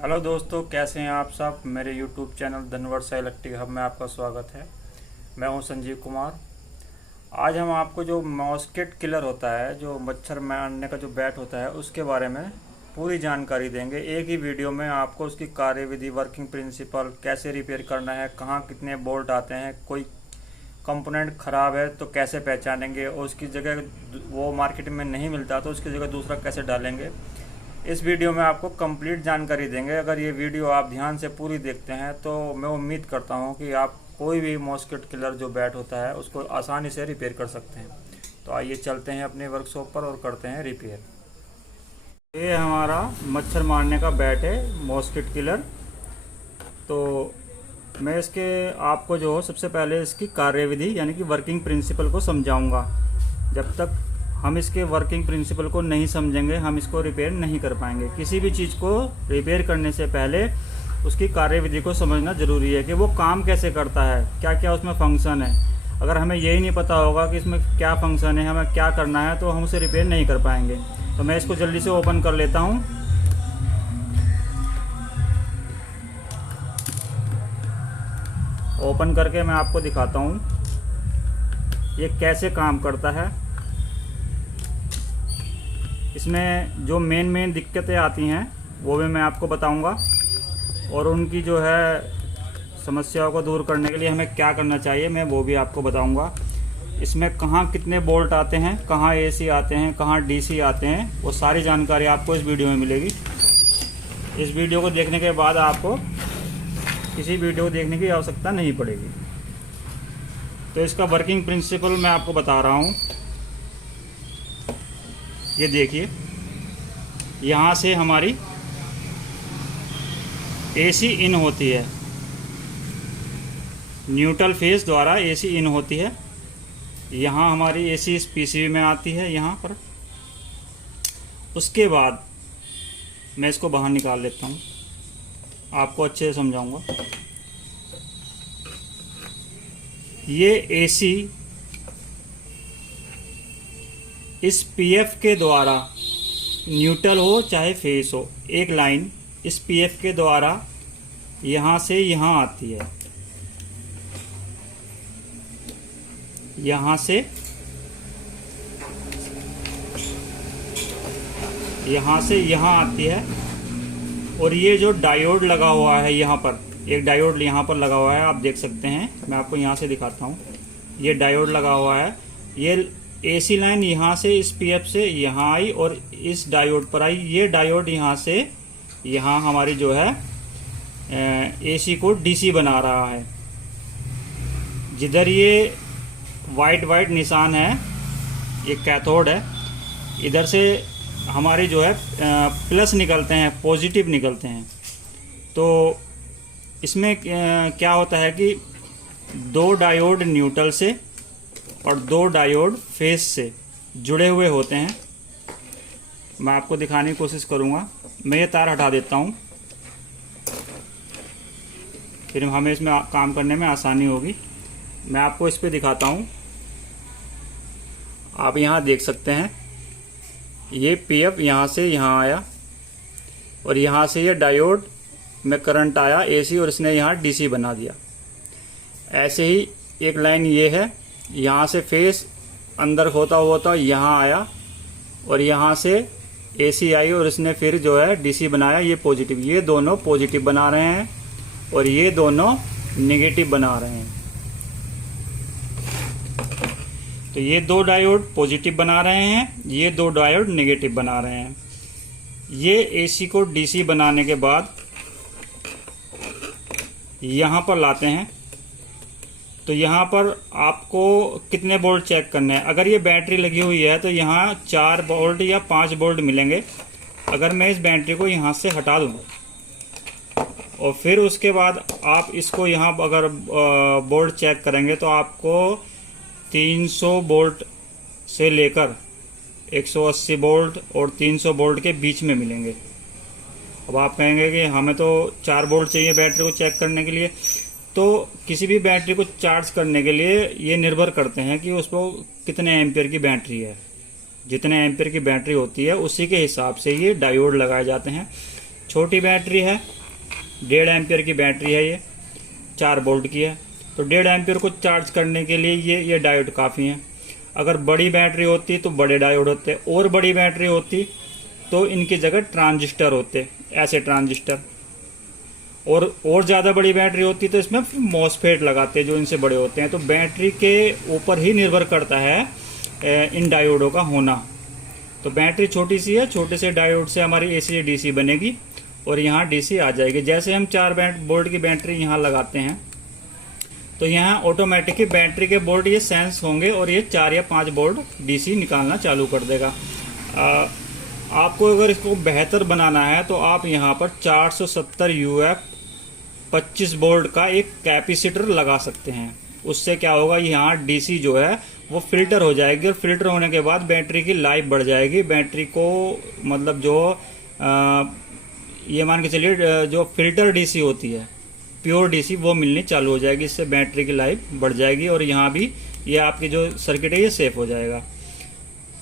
Hello दोस्तों, कैसे हैं आप सब। मेरे YouTube channel Dhanvarsha electric hub में आपका स्वागत है। मैं हूं संजीव कुमार। आज हम आपको जो मॉस्किट किलर होता है, जो मच्छर मारने का जो बैट होता है, उसके बारे में पूरी जानकारी देंगे। एक ही वीडियो में आपको उसकी कार्यविधि, वर्किंग प्रिंसिपल, कैसे रिपेयर करना है, कहाँ कितने बोल्ट आते हैं, कोई कंपोनेंट ख़राब है तो कैसे पहचानेंगे, और उसकी जगह वो मार्केट में नहीं मिलता तो उसकी जगह दूसरा कैसे डालेंगे, इस वीडियो में आपको कंप्लीट जानकारी देंगे। अगर ये वीडियो आप ध्यान से पूरी देखते हैं तो मैं उम्मीद करता हूँ कि आप कोई भी मॉस्किट किलर जो बैट होता है उसको आसानी से रिपेयर कर सकते हैं। तो आइए चलते हैं अपने वर्कशॉप पर और करते हैं रिपेयर। ये हमारा मच्छर मारने का बैट है, मॉस्किट किलर। तो मैं इसके आपको जो सबसे पहले इसकी कार्यविधि यानी कि वर्किंग प्रिंसिपल को समझाऊंगा। जब तक हम इसके वर्किंग प्रिंसिपल को नहीं समझेंगे हम इसको रिपेयर नहीं कर पाएंगे। किसी भी चीज़ को रिपेयर करने से पहले उसकी कार्यविधि को समझना ज़रूरी है कि वो काम कैसे करता है, क्या क्या उसमें फंक्शन है। अगर हमें यही नहीं पता होगा कि इसमें क्या फंक्शन है, हमें क्या करना है, तो हम उसे रिपेयर नहीं कर पाएंगे। तो मैं इसको जल्दी से ओपन कर लेता हूँ। ओपन करके मैं आपको दिखाता हूँ ये कैसे काम करता है। इसमें जो मेन दिक्कतें आती हैं वो भी मैं आपको बताऊंगा, और उनकी जो है समस्याओं को दूर करने के लिए हमें क्या करना चाहिए मैं वो भी आपको बताऊंगा। इसमें कहाँ कितने बोल्ट आते हैं, कहाँ एसी आते हैं, कहाँ डीसी आते हैं, वो सारी जानकारी आपको इस वीडियो में मिलेगी। इस वीडियो को देखने के बाद आपको किसी वीडियो को देखने की आवश्यकता नहीं पड़ेगी। तो इसका वर्किंग प्रिंसिपल मैं आपको बता रहा हूँ। ये देखिए, यहाँ से हमारी एसी इन होती है, न्यूट्रल फेज द्वारा एसी इन होती है। यहाँ हमारी एसी इस पीसीबी में आती है यहाँ पर। उसके बाद मैं इसको बाहर निकाल लेता हूँ, आपको अच्छे से समझाऊंगा। ये एसी इस पीएफ के द्वारा, न्यूट्रल हो चाहे फेस हो, एक लाइन इस पीएफ के द्वारा यहाँ से यहाँ आती है, यहाँ से यहाँ आती है। और ये जो डायोड लगा हुआ है यहाँ पर, एक डायोड यहाँ पर लगा हुआ है, आप देख सकते हैं। मैं आपको यहाँ से दिखाता हूँ। ये डायोड लगा हुआ है। ये एसी लाइन यहाँ से इस पीएफ से यहाँ आई और इस डायोड पर आई। ये डायोड यहाँ से यहाँ हमारी जो है एसी को डीसी बना रहा है। जिधर ये वाइट निशान है, ये कैथोड है। इधर से हमारे जो है प्लस निकलते हैं, पॉजिटिव निकलते हैं। तो इसमें क्या होता है कि दो डायोड न्यूट्रल से और दो डायोड फेस से जुड़े हुए होते हैं। मैं आपको दिखाने की कोशिश करूंगा। मैं ये तार हटा देता हूं, फिर हमें इसमें काम करने में आसानी होगी। मैं आपको इस पे दिखाता हूं। आप यहाँ देख सकते हैं, ये पीएफ यहाँ से यहाँ आया और यहाँ से ये डायोड में करंट आया एसी, और इसने यहाँ डीसी बना दिया। ऐसे ही एक लाइन ये है, यहाँ से फेस अंदर होता यहाँ आया और यहाँ से एसी आई और इसने फिर जो है डीसी बनाया। ये पॉजिटिव, ये दोनों पॉजिटिव बना रहे हैं और ये दोनों नेगेटिव बना रहे हैं। तो ये दो डायोड पॉजिटिव बना रहे हैं, ये दो डायोड नेगेटिव बना रहे हैं। ये एसी को डीसी बनाने के बाद यहाँ पर लाते हैं। तो यहाँ पर आपको कितने बोल्ट चेक करने हैं। अगर ये बैटरी लगी हुई है तो यहाँ 4 बोल्ट या 5 बोल्ट मिलेंगे। अगर मैं इस बैटरी को यहाँ से हटा दूँ और फिर उसके बाद आप इसको यहाँ अगर बोल्ट चेक करेंगे तो आपको 300 बोल्ट से लेकर 180 बोल्ट और 300 बोल्ट के बीच में मिलेंगे। अब आप कहेंगे कि हमें तो 4 बोल्ट चाहिए बैटरी को चेक करने के लिए। तो किसी भी बैटरी को चार्ज करने के लिए ये निर्भर करते हैं कि उसको कितने एम्पियर की बैटरी है। जितने एम्पियर की बैटरी होती है उसी के हिसाब से ये डायोड लगाए जाते हैं। छोटी बैटरी है, 1.5 एम्पियर की बैटरी है, ये 4 वोल्ट की है। तो 1.5 एम्पियर को चार्ज करने के लिए ये डायोड काफ़ी है। अगर बड़ी बैटरी होती तो बड़े डायोड होते, और बड़ी बैटरी होती तो इनकी जगह ट्रांजिस्टर होते, ऐसे ट्रांजिस्टर। और ज़्यादा बड़ी बैटरी होती तो इसमें फिर मॉसफेट लगाते जो इनसे बड़े होते हैं। तो बैटरी के ऊपर ही निर्भर करता है इन डायोडों का होना। तो बैटरी छोटी सी है, छोटे से डायोड से हमारी एसी डीसी बनेगी और यहाँ डीसी आ जाएगी। जैसे हम 4 वोल्ट की बैटरी यहाँ लगाते हैं तो यहाँ ऑटोमेटिकली बैटरी के वोल्ट ये सेंस होंगे और ये 4 या 5 वोल्ट डीसी निकालना चालू कर देगा। आपको अगर इसको बेहतर बनाना है तो आप यहाँ पर 470 UF 25 वोल्ट का एक कैपेसिटर लगा सकते हैं। उससे क्या होगा, यहाँ डीसी जो है वो फिल्टर हो जाएगी और फिल्टर होने के बाद बैटरी की लाइफ बढ़ जाएगी। बैटरी को मतलब जो ये मान के चलिए जो फिल्टर डीसी होती है, प्योर डीसी, वो मिलनी चालू हो जाएगी। इससे बैटरी की लाइफ बढ़ जाएगी और यहाँ भी ये आपकी जो सर्किट है ये सेफ हो जाएगा।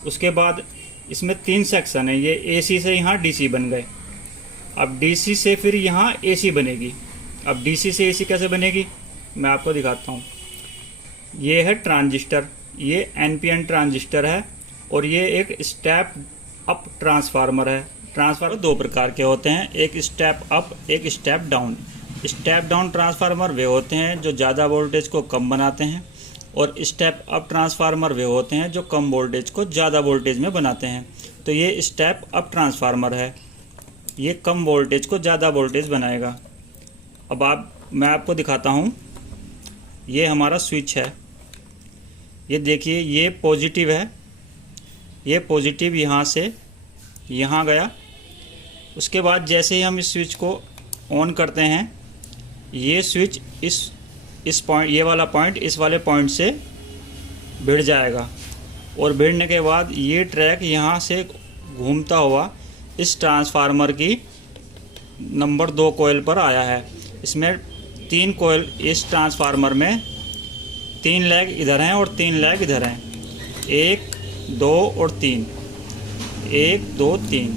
उसके बाद इसमें 3 सेक्शन है। ये एसी से यहाँ डीसी बन गए। अब डीसी से फिर यहाँ एसी बनेगी। अब डीसी से एसी कैसे बनेगी मैं आपको दिखाता हूँ। ये है ट्रांजिस्टर, ये एनपीएन ट्रांजिस्टर है और ये एक स्टेप अप ट्रांसफार्मर है। ट्रांसफार्मर 2 प्रकार के होते हैं, एक स्टेप अप, एक step down. Step down transformer वे होते हैं जो ज़्यादा वोल्टेज को कम बनाते हैं और स्टेप अप ट्रांसफार्मर वे होते हैं जो कम वोल्टेज को ज़्यादा वोल्टेज में बनाते हैं। तो ये स्टेप अप ट्रांसफार्मर है, ये कम वोल्टेज को ज़्यादा वोल्टेज बनाएगा। अब मैं आपको दिखाता हूँ। ये हमारा स्विच है, ये देखिए, ये पॉजिटिव है, ये पॉजिटिव यहाँ से यहाँ गया। उसके बाद जैसे ही हम इस स्विच को ऑन करते हैं, ये स्विच इस पॉइंट, ये वाला पॉइंट इस वाले पॉइंट से भिड़ जाएगा और भिड़ने के बाद ये ट्रैक यहाँ से घूमता हुआ इस ट्रांसफार्मर की नंबर 2 कोयल पर आया है। इसमें 3 कोयल, इस ट्रांसफार्मर में 3 लेग इधर हैं और 3 लेग इधर हैं, 1 2 और 3, 1 2 3।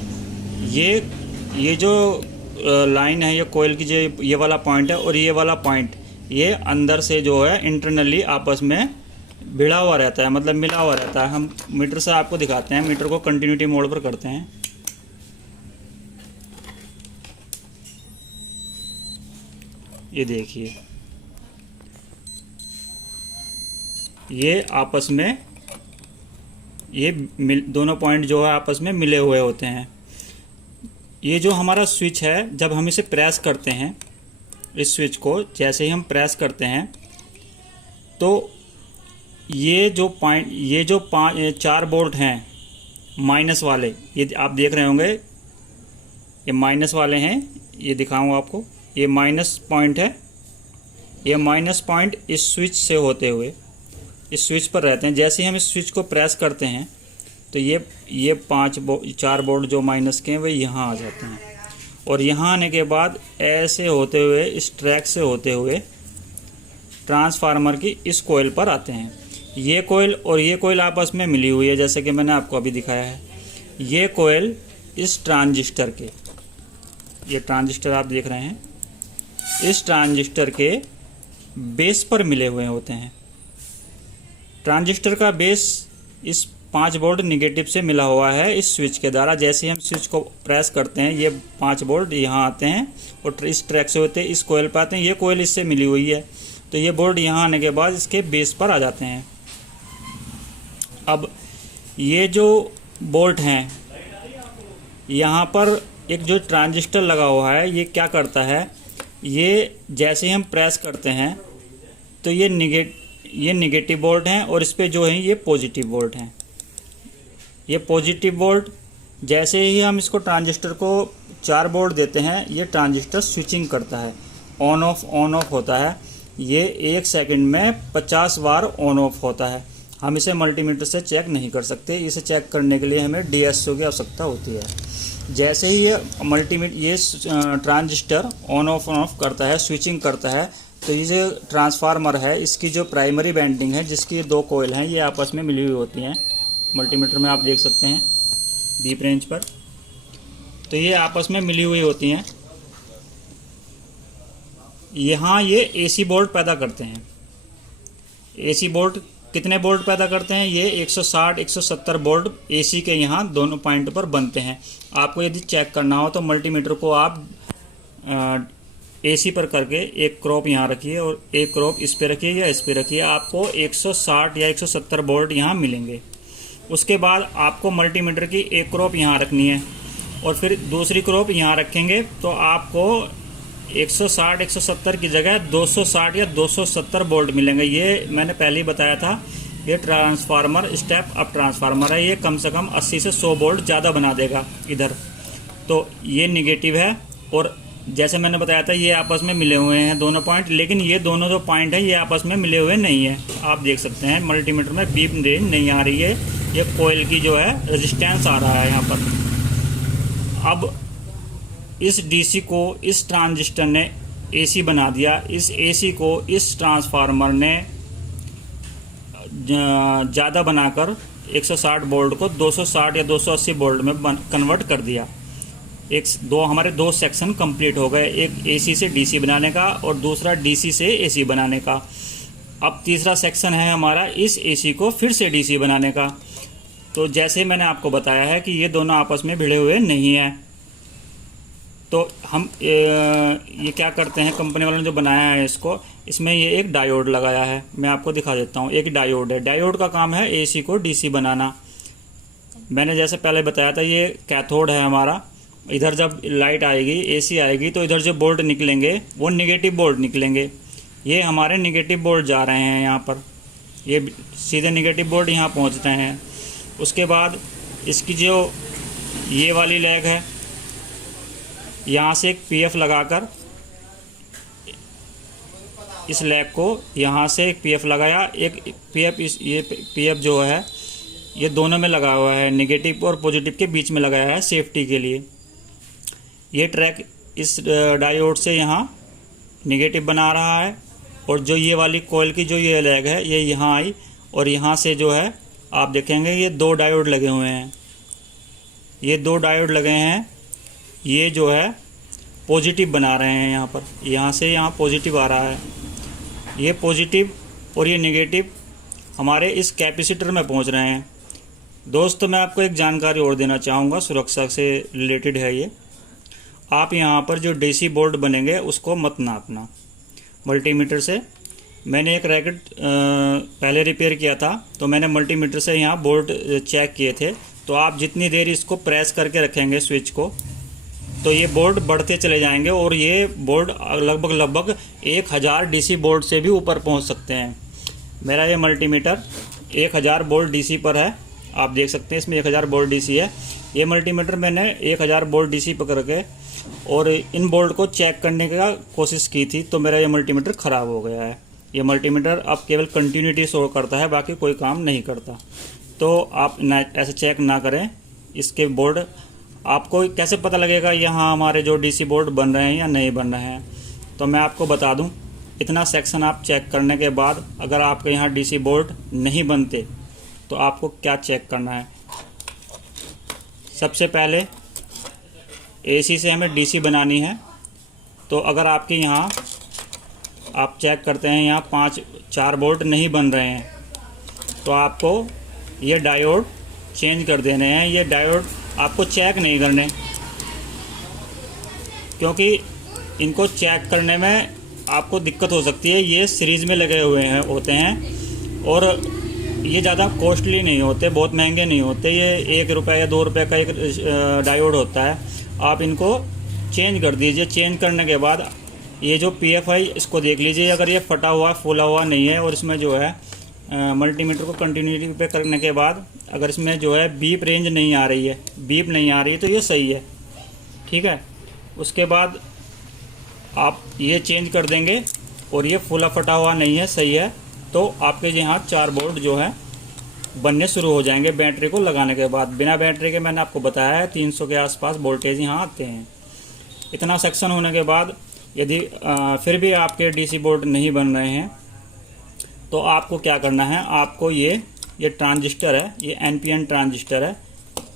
ये जो लाइन है, ये कोयल की जो ये वाला पॉइंट है और ये वाला पॉइंट, ये अंदर से जो है इंटरनली आपस में भिड़ा हुआ रहता है, मतलब मिला हुआ रहता है। हम मीटर से आपको दिखाते हैं। मीटर को कंटिन्यूटी मोड पर करते हैं। ये देखिए, ये आपस में ये दोनों पॉइंट जो है आपस में मिले हुए होते हैं। ये जो हमारा स्विच है, जब हम इसे प्रेस करते हैं, इस स्विच को जैसे ही हम प्रेस करते हैं तो ये जो पॉइंट, ये जो 4 वोल्ट हैं माइनस वाले, ये आप देख रहे होंगे, ये माइनस वाले हैं। ये दिखाऊंगा आपको, ये माइनस पॉइंट है। ये माइनस पॉइंट इस स्विच से होते हुए इस स्विच पर रहते हैं। जैसे ही हम इस स्विच को प्रेस करते हैं तो ये 4 वोल्ट जो माइनस के हैं वे यहाँ आ जाते हैं और यहाँ आने के बाद ऐसे होते हुए इस ट्रैक से होते हुए ट्रांसफार्मर की इस कोयल पर आते हैं। ये कोयल और ये कोयल आपस में मिली हुई है, जैसे कि मैंने आपको अभी दिखाया है। ये कोयल इस ट्रांजिस्टर के, ये ट्रांजिस्टर आप देख रहे हैं, इस ट्रांजिस्टर के बेस पर मिले हुए होते हैं। ट्रांजिस्टर का बेस इस 5 वोल्ट निगेटिव से मिला हुआ है इस स्विच के द्वारा। जैसे ही हम स्विच को प्रेस करते हैं, ये 5 वोल्ट यहाँ आते हैं और इस ट्रैक से होते हैं इस कोयल पर आते हैं। ये कोयल इससे मिली हुई है, तो ये वोल्ट यहाँ आने के बाद इसके बेस पर आ जाते हैं। अब ये जो बोल्ट हैं, यहाँ पर एक जो ट्रांजिस्टर लगा हुआ है, ये क्या करता है, ये जैसे ही हम प्रेस करते हैं तो ये निगेटिव वोल्ट हैं और इस पे जो है ये पॉजिटिव वोल्ट हैं। ये पॉजिटिव वोल्ट, जैसे ही हम इसको ट्रांजिस्टर को 4 वोल्ट देते हैं, ये ट्रांजिस्टर स्विचिंग करता है, ऑन ऑफ होता है। ये 1 सेकंड में 50 बार ऑन ऑफ होता है। हम इसे मल्टीमीटर से चेक नहीं कर सकते। इसे चेक करने के लिए हमें DSO की आवश्यकता होती है। जैसे ही ये ट्रांजिस्टर ऑन ऑफ करता है, स्विचिंग करता है, तो ये जो ट्रांसफार्मर है, इसकी जो प्राइमरी वाइंडिंग है, जिसकी 2 कोयल हैं, ये आपस में मिली हुई होती हैं। मल्टीमीटर में आप देख सकते हैं डीप रेंज पर। तो ये आपस में मिली हुई होती हैं। यहाँ ये एसी बोल्ट पैदा करते हैं। एसी बोल्ट कितने बोल्ट पैदा करते हैं? ये 160 170 बोल्ट एसी के यहाँ दोनों पॉइंट पर बनते हैं। आपको यदि चेक करना हो तो मल्टीमीटर को आप एसी पर करके एक क्रॉप यहाँ रखिए और एक क्रॉप इस पे रखिए या इस पे रखिए, आपको 160 या 170 बोल्ट यहाँ मिलेंगे। उसके बाद आपको मल्टीमीटर की एक क्रॉप यहाँ रखनी है और फिर दूसरी क्रॉप यहाँ रखेंगे तो आपको 160 170 की जगह 260 या 270 बोल्ट मिलेंगे। ये मैंने पहले ही बताया था, ये ट्रांसफार्मर स्टेप अप ट्रांसफार्मर है। ये कम से कम 80 से 100 बोल्ट ज़्यादा बना देगा इधर। तो ये निगेटिव है और जैसे मैंने बताया था ये आपस में मिले हुए हैं दोनों पॉइंट, लेकिन ये दोनों जो पॉइंट है ये आपस में मिले हुए नहीं है। आप देख सकते हैं मल्टीमीटर में बीप रेंज नहीं आ रही है, ये कोयल की जो है रेजिस्टेंस आ रहा है यहाँ पर। अब इस डीसी को इस ट्रांजिस्टर ने एसी बना दिया, इस एसी को इस ट्रांसफार्मर ने ज़्यादा बनाकर 160 बोल्ट को 260 या 280 बोल्ट में कन्वर्ट कर दिया। हमारे दो सेक्शन कंप्लीट हो गए, एक एसी से डीसी बनाने का और दूसरा डीसी से एसी बनाने का। अब तीसरा सेक्शन है हमारा इस एसी को फिर से डीसी बनाने का। तो जैसे मैंने आपको बताया है कि ये दोनों आपस में भिड़े हुए नहीं हैं, तो हम ये क्या करते हैं, कंपनी वालों ने जो बनाया है इसको, इसमें ये एक डायोड लगाया है। मैं आपको दिखा देता हूँ। एक डायोड है, डायोड का काम है एसी को डीसी बनाना। मैंने जैसे पहले बताया था ये कैथोड है हमारा। इधर जब लाइट आएगी, एसी आएगी, तो इधर जो बोल्ट निकलेंगे वो निगेटिव बोल्ट निकलेंगे। ये हमारे निगेटिव बोल्ट जा रहे हैं यहाँ पर, ये सीधे निगेटिव बोल्ट यहाँ पहुँच रहे हैं। उसके बाद इसकी जो ये वाली लेग है, यहाँ से एक पीएफ लगाकर इस लेग को यहाँ से एक पीएफ लगाया, एक पीएफ ये पीएफ जो है ये दोनों में लगा हुआ है, नेगेटिव और पॉजिटिव के बीच में लगाया है सेफ्टी के लिए। ये ट्रैक इस डायोड से यहाँ नेगेटिव बना रहा है और जो ये वाली कॉइल की जो ये लेग है ये यहाँ आई और यहाँ से जो है आप देखेंगे ये दो डायोड लगे हुए हैं। ये दो डायोड लगे हैं, ये जो है पॉजिटिव बना रहे हैं यहाँ पर, यहाँ से यहाँ पॉजिटिव आ रहा है। ये पॉजिटिव और ये नेगेटिव हमारे इस कैपेसिटर में पहुँच रहे हैं। दोस्तों मैं आपको एक जानकारी और देना चाहूँगा, सुरक्षा से रिलेटेड है ये। आप यहाँ पर जो डीसी बोल्ट बनेंगे उसको मत नापना मल्टीमीटर से। मैंने एक रैकेट पहले रिपेयर किया था, तो मैंने मल्टीमीटर से यहाँ बोल्ट चेक किए थे। तो आप जितनी देर इसको प्रेस करके रखेंगे स्विच को, तो ये बोल्ट बढ़ते चले जाएंगे और ये बोल्ट लगभग 1000 डीसी बोल्ट से भी ऊपर पहुँच सकते हैं। मेरा ये मल्टीमीटर 1000 बोल्ट डीसी पर है, आप देख सकते हैं इसमें 1000 बोल्ट डीसी है। ये मल्टीमीटर मैंने 1000 बोल्ट डीसी पर करके और इन बोल्ट को चेक करने का कोशिश की थी, तो मेरा ये मल्टीमीटर ख़राब हो गया है। ये मल्टीमीटर अब केवल कंटिन्यूटी शो करता है, बाकी कोई काम नहीं करता। तो आप ऐसे चेक ना करें इसके बोल्ट। आपको कैसे पता लगेगा यहाँ हमारे जो डीसी बोल्ट बन रहे हैं या नहीं बन रहे हैं? तो मैं आपको बता दूँ, इतना सेक्शन आप चेक करने के बाद अगर आपके यहाँ डीसी बोल्ट नहीं बनते तो आपको क्या चेक करना है? सबसे पहले एसी से हमें डीसी बनानी है। तो अगर आपके यहाँ आप चेक करते हैं यहाँ 4 बोल्ट नहीं बन रहे हैं, तो आपको ये डायोड चेंज कर देने हैं। ये डायोड आपको चेक नहीं करने, क्योंकि इनको चेक करने में आपको दिक्कत हो सकती है। ये सीरीज़ में लगे हुए होते हैं और ये ज़्यादा कॉस्टली नहीं होते, बहुत महंगे नहीं होते। ये 1 रुपये या 2 रुपये का एक डायोड होता है। आप इनको चेंज कर दीजिए। चेंज करने के बाद ये जो पीएफ है इसको देख लीजिए, अगर ये फटा हुआ फूला हुआ नहीं है और इसमें जो है मल्टीमीटर को कंटिन्यूटी पे करने के बाद अगर इसमें जो है बीप रेंज नहीं आ रही है, बीप नहीं आ रही है, तो ये सही है, ठीक है। उसके बाद आप ये चेंज कर देंगे और ये फूला फटा हुआ नहीं है, सही है, तो आपके यहाँ 4 बोल्ट जो है बनने शुरू हो जाएंगे बैटरी को लगाने के बाद। बिना बैटरी के मैंने आपको बताया है 300 के आसपास वोल्टेज यहाँ आते हैं। इतना सेक्शन होने के बाद यदि फिर भी आपके डीसी बोल्ट नहीं बन रहे हैं तो आपको क्या करना है, आपको ये ट्रांजिस्टर है, ये एनपीएन ट्रांजिस्टर है।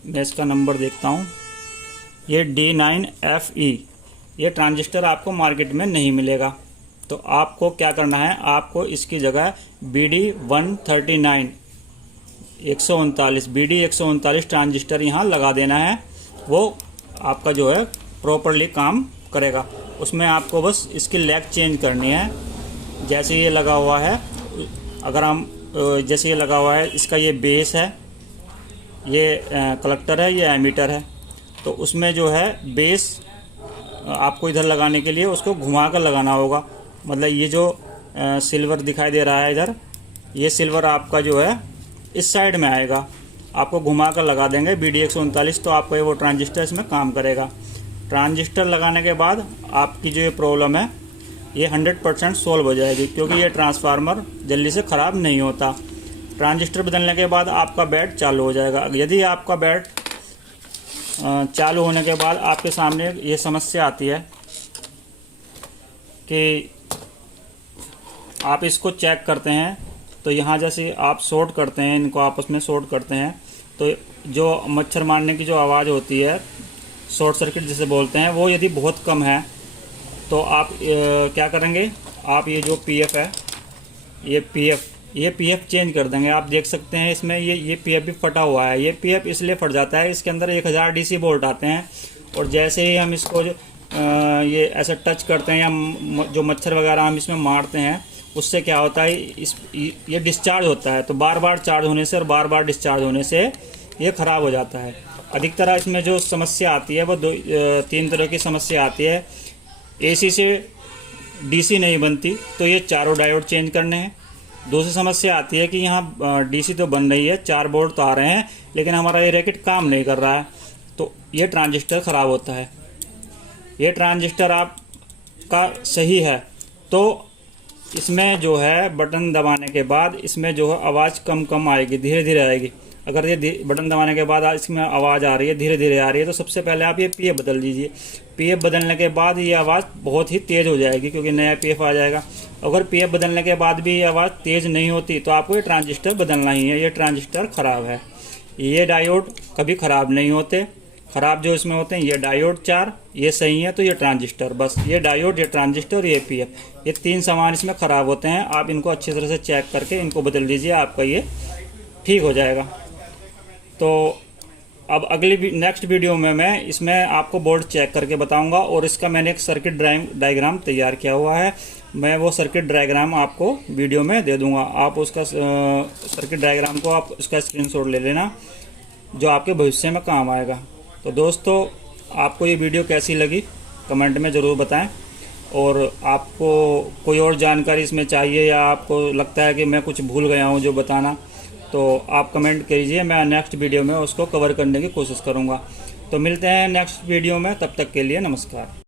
मैं इसका नंबर देखता हूँ, ये D9FE, ये ट्रांजिस्टर आपको मार्केट में नहीं मिलेगा। तो आपको क्या करना है, आपको इसकी जगह BD139 139 BD139 ट्रांजिस्टर यहाँ लगा देना है। वो आपका जो है प्रॉपरली काम करेगा। उसमें आपको बस इसकी लैग चेंज करनी है। जैसे ये लगा हुआ है, अगर हम जैसे ये लगा हुआ है, इसका ये बेस है, ये कलेक्टर है, ये एमीटर है। तो उसमें जो है बेस आपको इधर लगाने के लिए उसको घुमा कर लगाना होगा। मतलब ये जो सिल्वर दिखाई दे रहा है इधर, ये सिल्वर आपका जो है इस साइड में आएगा। आपको घुमा कर लगा देंगे BD139, तो आपका ये वो ट्रांजिस्टर इसमें काम करेगा। ट्रांजिस्टर लगाने के बाद आपकी जो ये प्रॉब्लम है ये 100% सॉल्व हो जाएगी, क्योंकि ये ट्रांसफार्मर जल्दी से ख़राब नहीं होता। ट्रांजिस्टर बदलने के बाद आपका बैट चालू हो जाएगा। यदि आपका बैट चालू होने के बाद आपके सामने ये समस्या आती है कि आप इसको चेक करते हैं, तो यहाँ जैसे आप शॉर्ट करते हैं, इनको आपस में शॉर्ट करते हैं, तो जो मच्छर मारने की जो आवाज़ होती है, शॉर्ट सर्किट जिसे बोलते हैं, वो यदि बहुत कम है तो आप क्या करेंगे, आप ये जो PF है, ये PF चेंज कर देंगे। आप देख सकते हैं इसमें ये PF भी फटा हुआ है। ये PF इसलिए फट जाता है, इसके अंदर 1000 DC बोल्ट आते हैं, और जैसे ही हम इसको ये ऐसे टच करते हैं या जो मच्छर वगैरह हम इसमें मारते हैं, उससे क्या होता है, ये डिस्चार्ज होता है। तो बार बार चार्ज होने से और बार बार डिस्चार्ज होने से ये ख़राब हो जाता है। अधिकतर इसमें जो समस्या आती है वो 3 तरह की समस्या आती है। AC से DC नहीं बनती, तो ये चारों डायोड चेंज करने हैं। दूसरी समस्या आती है कि यहाँ DC तो बन रही है, 4 बोर्ड तो आ रहे हैं, लेकिन हमारा ये रैकेट काम नहीं कर रहा है, तो ये ट्रांजिस्टर ख़राब होता है। ये ट्रांजिस्टर आपका सही है तो इसमें जो है बटन दबाने के बाद इसमें जो है आवाज़ कम आएगी, धीरे धीरे आएगी। अगर ये बटन दबाने के बाद इसमें आवाज़ आ रही है, धीरे धीरे आ रही है, तो सबसे पहले आप ये PF बदल दीजिए। PF बदलने के बाद ये आवाज़ बहुत ही तेज़ हो जाएगी, क्योंकि नया PF आ जाएगा। अगर PF बदलने के बाद भी ये आवाज़ तेज़ नहीं होती, तो आपको ये ट्रांजिस्टर बदलना ही है। ये ट्रांजिस्टर ख़राब है। ये डायोड कभी ख़राब नहीं होते। ख़राब जो इसमें होते हैं ये डायोड 4, ये सही है, तो ये ट्रांजिस्टर, बस ये डायोड, ये ट्रांजिस्टर और ये PF, ये 3 सामान इसमें ख़राब होते हैं। आप इनको अच्छी तरह से चेक करके इनको बदल दीजिए, आपका ये ठीक हो जाएगा। तो अब नेक्स्ट वीडियो में मैं इसमें आपको बोर्ड चेक करके बताऊंगा, और इसका मैंने एक सर्किट डायग्राम तैयार किया हुआ है। मैं वो सर्किट डायग्राम आपको वीडियो में दे दूंगा। आप उसका सर्किट डायग्राम को आप उसका स्क्रीनशॉट ले लेना, जो आपके भविष्य में काम आएगा। तो दोस्तों, आपको ये वीडियो कैसी लगी कमेंट में ज़रूर बताएं, और आपको कोई और जानकारी इसमें चाहिए या आपको लगता है कि मैं कुछ भूल गया हूँ जो बताना, तो आप कमेंट कीजिए। मैं नेक्स्ट वीडियो में उसको कवर करने की कोशिश करूँगा। तो मिलते हैं नेक्स्ट वीडियो में, तब तक के लिए नमस्कार।